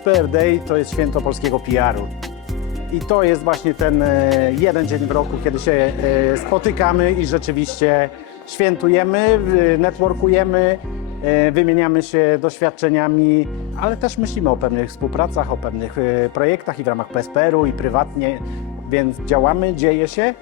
PSPR Day to jest święto polskiego PR-u. I to jest właśnie ten e, jeden dzień w roku, kiedy się e, spotykamy i rzeczywiście świętujemy, e, networkujemy, wymieniamy się doświadczeniami, ale też myślimy o pewnych współpracach, o pewnych projektach i w ramach PSPR-u i prywatnie, więc działamy, dzieje się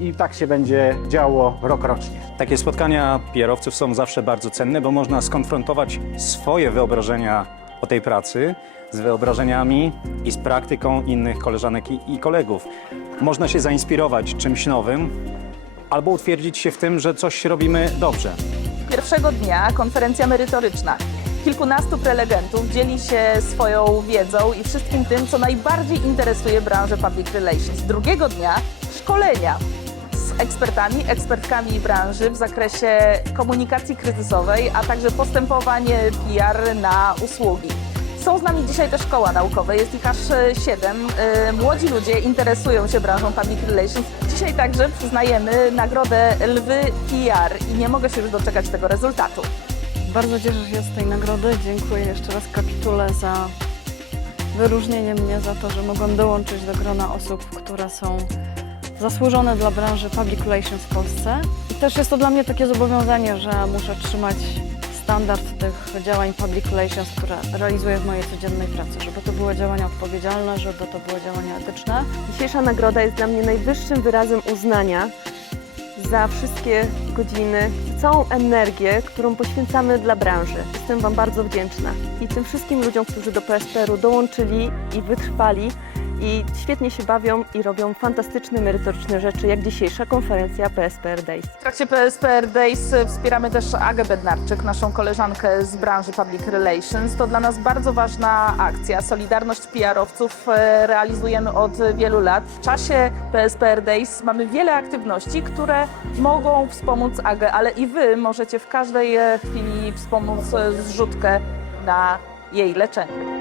i tak się będzie działo rokrocznie. Takie spotkania PR-owców są zawsze bardzo cenne, bo można skonfrontować swoje wyobrażenia o tej pracy z wyobrażeniami i z praktyką innych koleżanek i, i kolegów. Można się zainspirować czymś nowym albo utwierdzić się w tym, że coś robimy dobrze. Pierwszego dnia konferencja merytoryczna. Kilkunastu prelegentów dzieli się swoją wiedzą i wszystkim tym, co najbardziej interesuje branżę public relations. Drugiego dnia szkolenia ekspertami, ekspertkami branży w zakresie komunikacji kryzysowej, a także postępowanie PR na usługi. Są z nami dzisiaj też koła naukowe, jest ich aż siedem. E, Młodzi ludzie interesują się branżą public relations. Dzisiaj także przyznajemy nagrodę Lwy PR i nie mogę się już doczekać tego rezultatu. Bardzo cieszę się z tej nagrody. Dziękuję jeszcze raz kapitule za wyróżnienie mnie, za to, że mogłam dołączyć do grona osób, które są zasłużone dla branży public relations w Polsce. I też jest to dla mnie takie zobowiązanie, że muszę trzymać standard tych działań public relations, które realizuję w mojej codziennej pracy, żeby to były działania odpowiedzialne, żeby to były działania etyczne. Dzisiejsza nagroda jest dla mnie najwyższym wyrazem uznania za wszystkie godziny, za całą energię, którą poświęcamy dla branży. Jestem Wam bardzo wdzięczna i tym wszystkim ludziom, którzy do PSPR-u dołączyli i wytrwali i świetnie się bawią i robią fantastyczne, merytoryczne rzeczy, jak dzisiejsza konferencja PSPR Days. W trakcie PSPR Days wspieramy też Agę Bednarczyk, naszą koleżankę z branży Public Relations. To dla nas bardzo ważna akcja. Solidarność PR-owców e, realizujemy od wielu lat. W czasie PSPR Days mamy wiele aktywności, które mogą wspomóc Agę, ale i Wy możecie w każdej e, chwili wspomóc e, zrzutkę na jej leczenie.